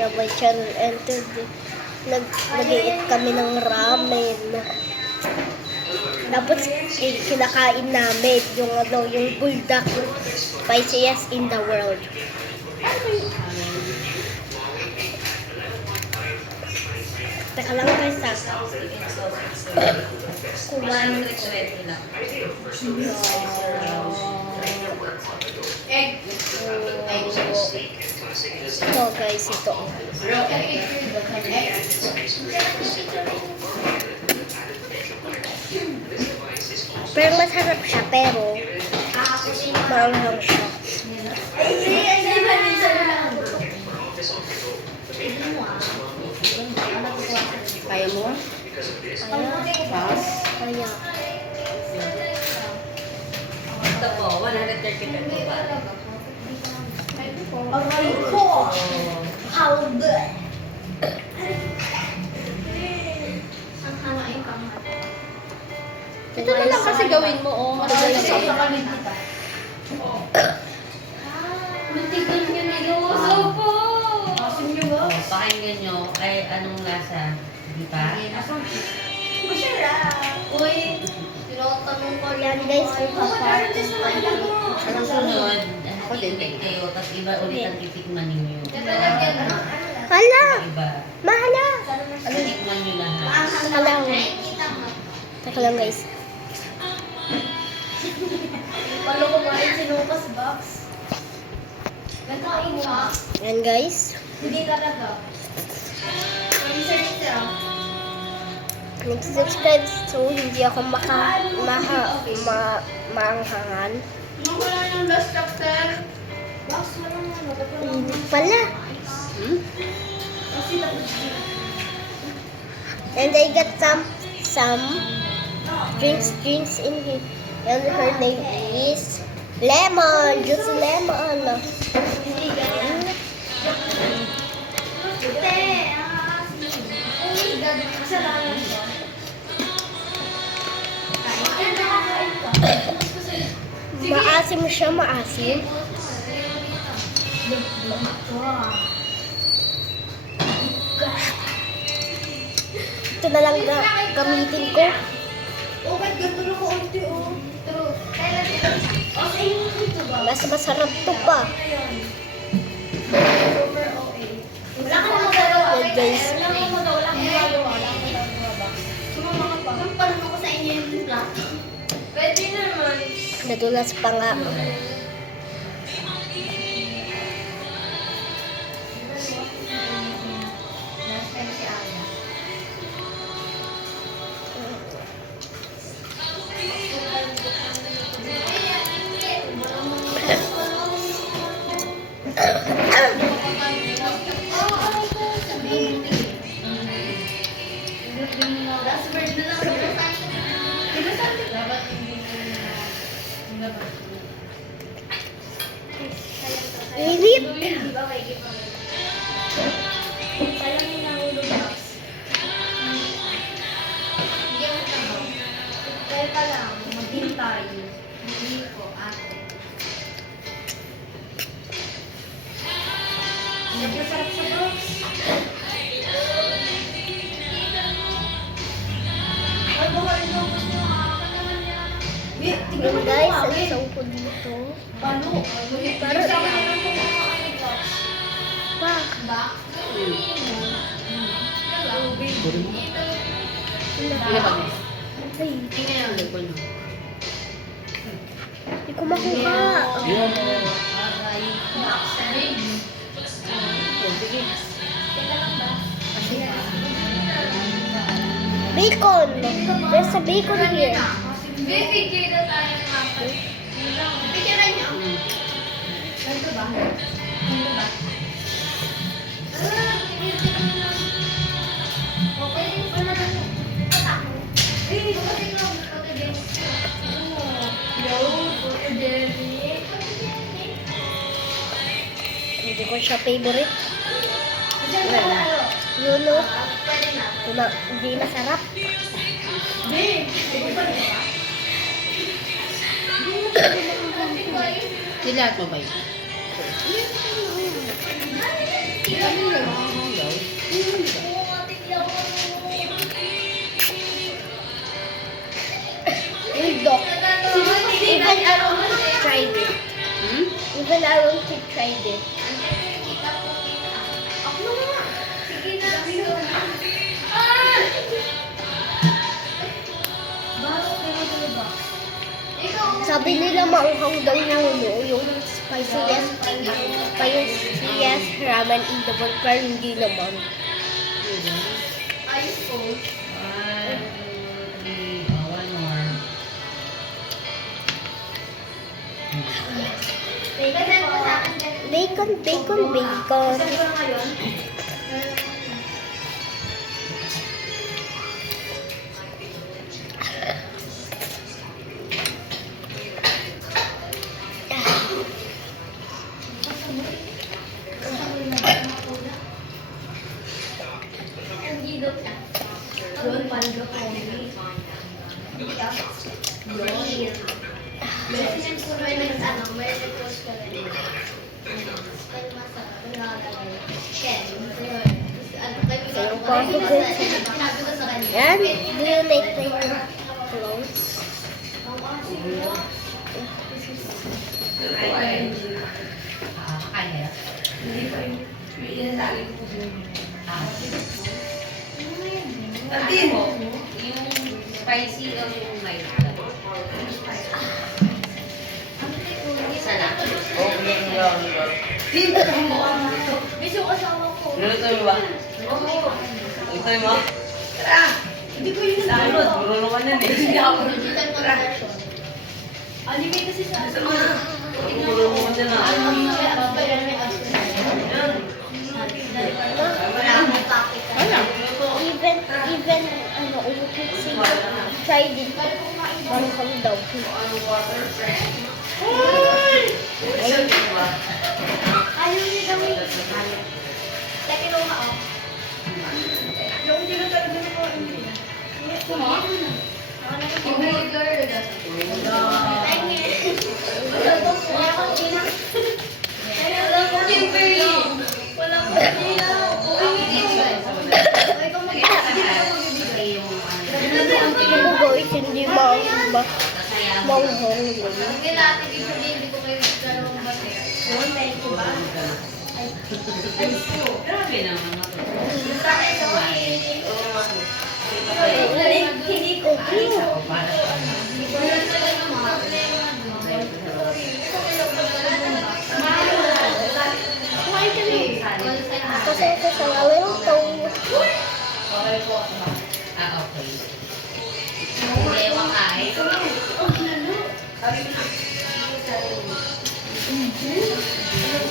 na my channel. And today, nag-eat kami ng ramen. Tapos kinakain namin yung bulldog, yung spiciest in the world. Teka lang guys, kumain. Ito guys, ito. Pero masarap siya, pero maanghang siya. Kaya mo? Pass? Kaya. Ito po, 130 pesos ba? Aray ko! How good! Ang hanain ka nga. Ito na lang kasi gawin mo, oh. Matagal Sa na kanin kita. Matigal nga nilo. Sopo! Asin niyo ba? Oh, pakinggan nyo, ay anong lasa? Di ba? Masarap. Uy, tinotanong ko Yan guys, yung paparty. Ang sunod, ano titik kayo, tapos iba ulit ang titikman ninyo. Natalagyan na. Hala! Iba. Mahala! Titikman nyo lahat. Teka lang. Teka lang guys. Palo kumain si Lucas Box. Gantakin mo. Yan guys. Hindi talaga. Nag-subscribe so hindi ako maanghangan. Wala yung last chapter. Box, wala nga. Hindi pala. Kasi tapos And I got some drinks in here. And her name is Lemon. Just Lemon. Maasim siya, maasim. Ito na lang na gamitin ko. Oh my God, tulog ko unti oh. True. Oh, sa inyo ito ba? Mas masarap to pa. Super OA. Wala ka na magagawa. Yan guys. Wala ka magagawa. Wala ka magagawa. Wala ka magagawa. Sumama ka pa. Pampalong ako sa inyo yung timpla. Pwede naman. Nadulas pa nga. Last time si Aya. Last word na lang. Diba sabi? Dapat hindi Init. Di ba may gift? Kaya mo nahulog box. Hindi ako tanong. Kaya ka lang, maghintay. Hindi ko, ate. Nagkasarap sa box. Ay, baka inubos mo ha. Pataman niya. Tignan mo Guys, nga, ang wait. isang ko dito. Balo. Pero sa akin naman po mga box. Pa. Ba? Ay, Tingnan lang. hindi ko makuha. Bacon. There's a bacon here. Baby, kita tayo ng mga. Picture niyo. Ganito ba? Ganito ba? Okay, wala na to. Patako. Eh, bakit ikaw photo din? Yo, photo Jenny. Hindi ko siya favorite. Diyan ka tayo. Yun o. Pwede na. Hindi masarap. Hindi. Hindi pa rin ba? Silat mo ba yun? Ano Even I want to try this. Ako na nga. Sige na. Ah! Bakit ganito ba? Ikaw. Sabi nila maanghang daw yung spiciest ramen in the world, pero hindi naman. Ayos ko. 1, 2, 3, one more. Present mo sa akin. Bacon, bacon, bacon. Present ko na ngayon. Hindi daw siya. Yun, pando ko. President ko rin ng ano, may request ko rin. Pero masarap, nakalagay. Ken, ano kayo Pero ko bakit ganun? Sinabi ko sa kanya. And do you like my clothes? Kaya. Sabihin mo, yung spicy daw yung light. Isa lang. Miss yung asawa ko. Luto mo ba? Oo. Luto mo? Hindi ko yun Salud, marunong ka na eh. Digital conversion. Anime kasi sa Marunong ka na. Even, ano, umutot siya. Try it. Maanghang daw. Ayaw niya gawin. Teka lang ako. Yung hindi na talaga na ko. Yung burger. Wala ko Ako guys, hindi maanghang. Hindi natin ibig sabihin, hindi ko kayo dalawang bate. Thank you ba? Grabe naman. Sa akin, sa hindi ko Isa ko para sa Kasi ito sa lawin ito. okay. Lewa kahit.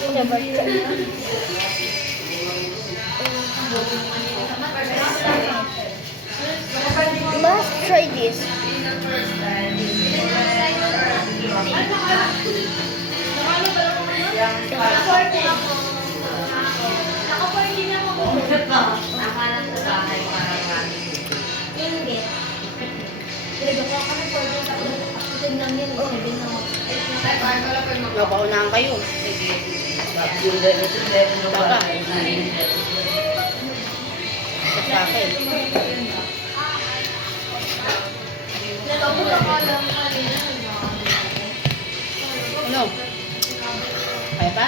Never try. Must try this. Naka-party na ako. Nakalang sa bahay para marami. Hindi. Pero kung ako nag-order sa kapatid lang yun, sabi na ako. Napaunahan kayo. Yung dahil sa dahil mo ba? Sa akin. Naloko na ka lang kanina. Ano? Kaya pa?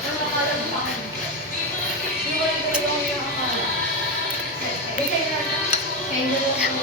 Ano akala mo sa akin? Hindi ko rin talaga ako yung akala. Kasi nga, kaya hindi ko ako.